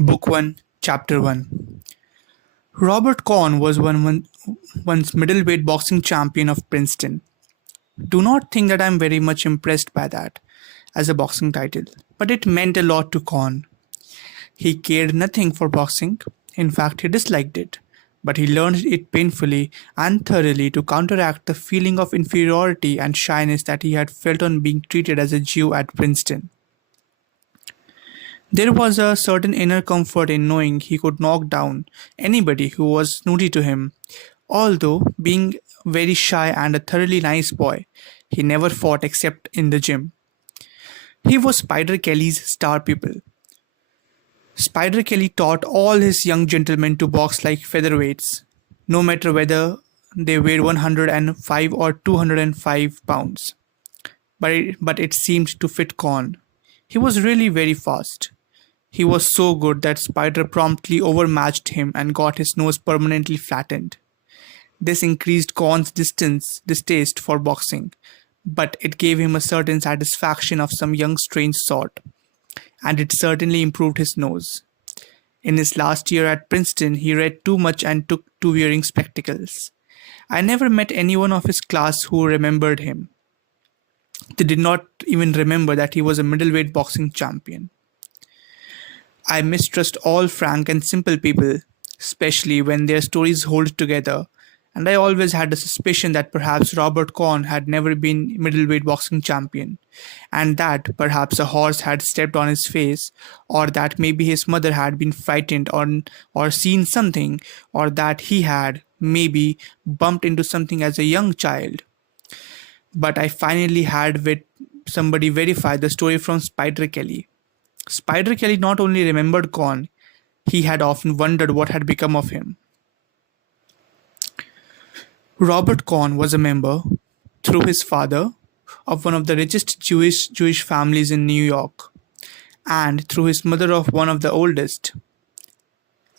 Book 1, Chapter 1. Robert Corn was once middleweight boxing champion of Princeton. Do not think that I am very much impressed by that as a boxing title, but it meant a lot to Corn. He cared nothing for boxing, in fact, he disliked it, but he learned it painfully and thoroughly to counteract the feeling of inferiority and shyness that he had felt on being treated as a Jew at Princeton. There was a certain inner comfort in knowing he could knock down anybody who was snooty to him. Although being very shy and a thoroughly nice boy, he never fought except in the gym. He was Spider Kelly's star pupil. Spider Kelly taught all his young gentlemen to box like featherweights, no matter whether they weighed 105 or 205 pounds. But it seemed to fit Con. He was really very fast. He was so good that Spider promptly overmatched him and got his nose permanently flattened. This increased Corn's distaste for boxing, but it gave him a certain satisfaction of some young strange sort, and it certainly improved his nose. In his last year at Princeton, he read too much and took to wearing spectacles. I never met anyone of his class who remembered him. They did not even remember that he was a middleweight boxing champion. I mistrust all frank and simple people, especially when their stories hold together, and I always had a suspicion that perhaps Robert Corn had never been middleweight boxing champion, and that perhaps a horse had stepped on his face, or that maybe his mother had been frightened or seen something, or that he had, maybe, bumped into something as a young child. But I finally had with somebody verify the story from Spider Kelly. Spider Kelly not only remembered Corn, he had often wondered what had become of him. Robert Corn was a member, through his father, of one of the richest Jewish families in New York, and through his mother of one of the oldest.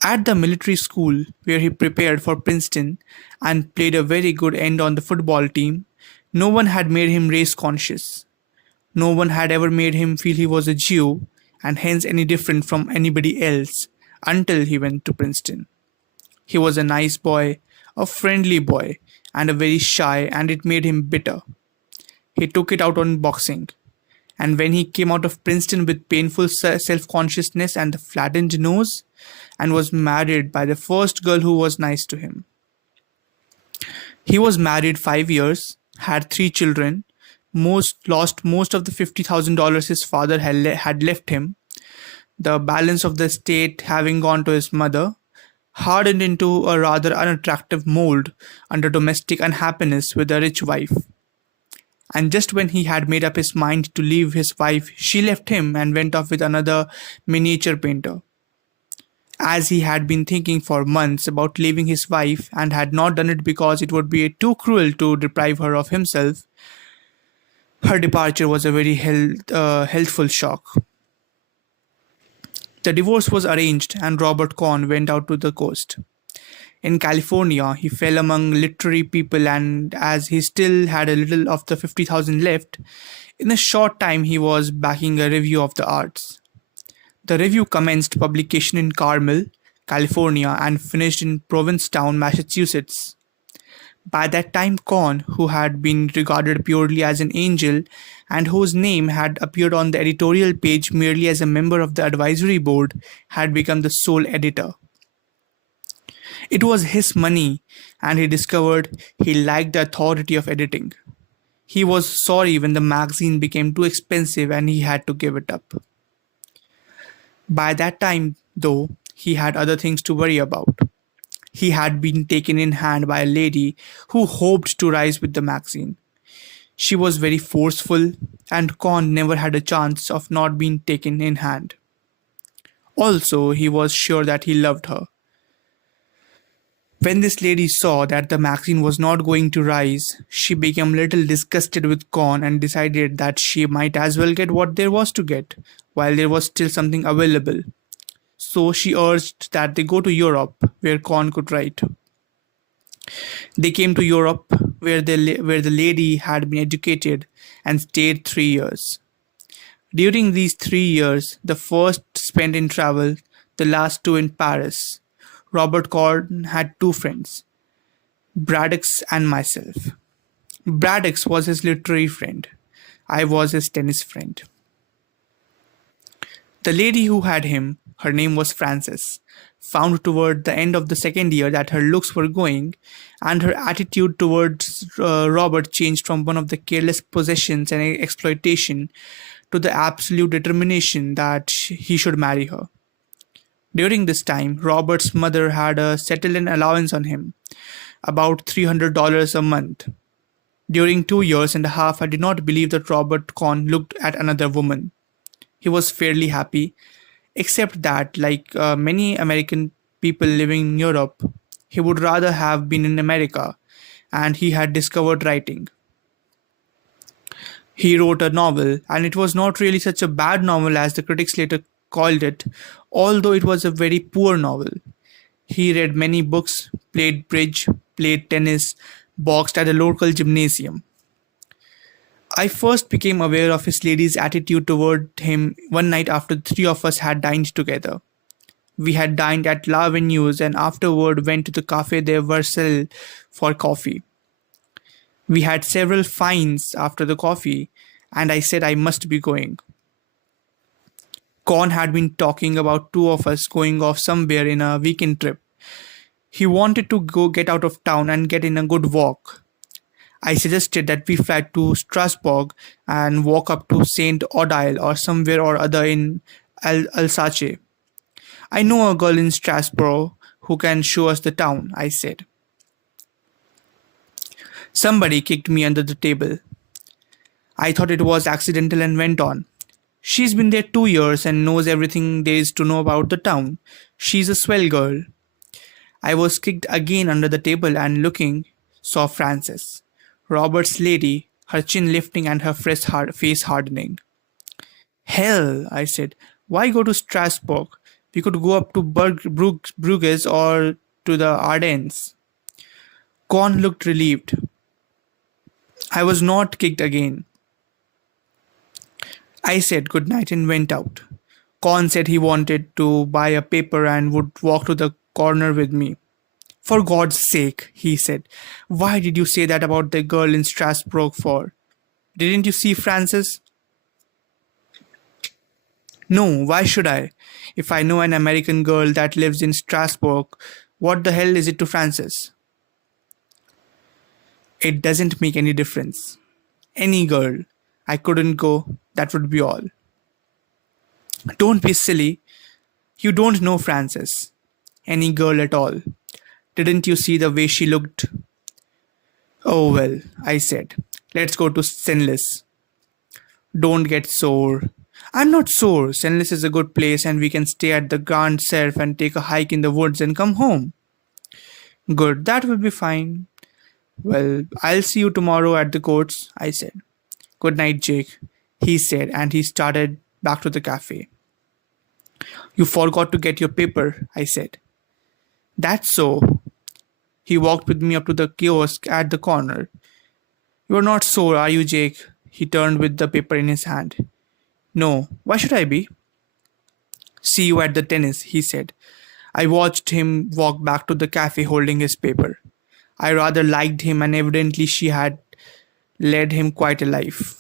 At the military school where he prepared for Princeton and played a very good end on the football team, no one had made him race conscious. No one had ever made him feel he was a Jew and hence any different from anybody else until he went to Princeton. He was a nice boy, a friendly boy, and a very shy, and it made him bitter. He took it out on boxing, and when he came out of Princeton with painful self-consciousness and a flattened nose, and was married by the first girl who was nice to him. He was married 5 years, had 3 children, lost most of the $50,000 his father had left him, the balance of the estate having gone to his mother, hardened into a rather unattractive mold under domestic unhappiness with a rich wife. And just when he had made up his mind to leave his wife, she left him and went off with another miniature painter. As he had been thinking for months about leaving his wife and had not done it because it would be too cruel to deprive her of himself, her departure was a very healthful shock. The divorce was arranged and Robert Corn went out to the coast. In California, he fell among literary people, and as he still had a little of the 50,000 left, in a short time he was backing a review of the arts. The review commenced publication in Carmel, California, and finished in Provincetown, Massachusetts. By that time Corn, who had been regarded purely as an angel and whose name had appeared on the editorial page merely as a member of the advisory board, had become the sole editor. It was his money, and he discovered he liked the authority of editing. He was sorry when the magazine became too expensive and he had to give it up. By that time, though, he had other things to worry about. He had been taken in hand by a lady who hoped to rise with the magazine. She was very forceful, and Corn never had a chance of not being taken in hand. Also, he was sure that he loved her. When this lady saw that the magazine was not going to rise, she became a little disgusted with Corn and decided that she might as well get what there was to get, while there was still something available. So she urged that they go to Europe, where Corn could write. They came to Europe, where the lady had been educated, and stayed 3 years. During these 3 years, the first spent in travel, the last two in Paris. Robert Corn had two friends, Braddock's and myself. Braddock's was his literary friend. I was his tennis friend. The lady who had him, her name was Frances, found toward the end of the second year that her looks were going, and her attitude towards Robert changed from one of the careless possessions and exploitation to the absolute determination that he should marry her. During this time, Robert's mother had settled an allowance on him, about $300 a month. During 2 years and a half, I did not believe that Robert Corn looked at another woman. He was fairly happy, except that, like many American people living in Europe, he would rather have been in America, and he had discovered writing. He wrote a novel, and it was not really such a bad novel as the critics later called it, although it was a very poor novel. He read many books, played bridge, played tennis, boxed at a local gymnasium. I first became aware of his lady's attitude toward him one night after the three of us had dined together. We had dined at La Venue's and afterward went to the Café de Versailles for coffee. We had several fines after the coffee, and I said I must be going. Con had been talking about two of us going off somewhere in a weekend trip. He wanted to go get out of town and get in a good walk. I suggested that we fly to Strasbourg and walk up to Saint Odile or somewhere or other in Alsace. I know a girl in Strasbourg who can show us the town, I said. Somebody kicked me under the table. I thought it was accidental and went on. She's been there 2 years and knows everything there is to know about the town. She's a swell girl. I was kicked again under the table and looking, saw Frances, Robert's lady, her chin lifting and her face hardening. Hell, I said, why go to Strasbourg? We could go up to Bruges or to the Ardennes. Con looked relieved. I was not kicked again. I said good night and went out. Con said he wanted to buy a paper and would walk to the corner with me. For God's sake, he said, why did you say that about the girl in Strasbourg for? Didn't you see Frances? No, why should I? If I know an American girl that lives in Strasbourg, what the hell is it to Frances? It doesn't make any difference. Any girl. I couldn't go, that would be all. Don't be silly. You don't know Frances. Any girl at all. Didn't you see the way she looked? Oh well, I said. Let's go to Senlis. Don't get sore. I'm not sore. Senlis is a good place and we can stay at the Grand Cerf and take a hike in the woods and come home. Good, that will be fine. Well, I'll see you tomorrow at the courts, I said. Good night, Jake, he said, and he started back to the cafe. You forgot to get your paper, I said. That's so. He walked with me up to the kiosk at the corner. You're not sore, are you, Jake? He turned with the paper in his hand. No, why should I be? See you at the tennis, he said. I watched him walk back to the cafe holding his paper. I rather liked him and evidently she had led him quite a life.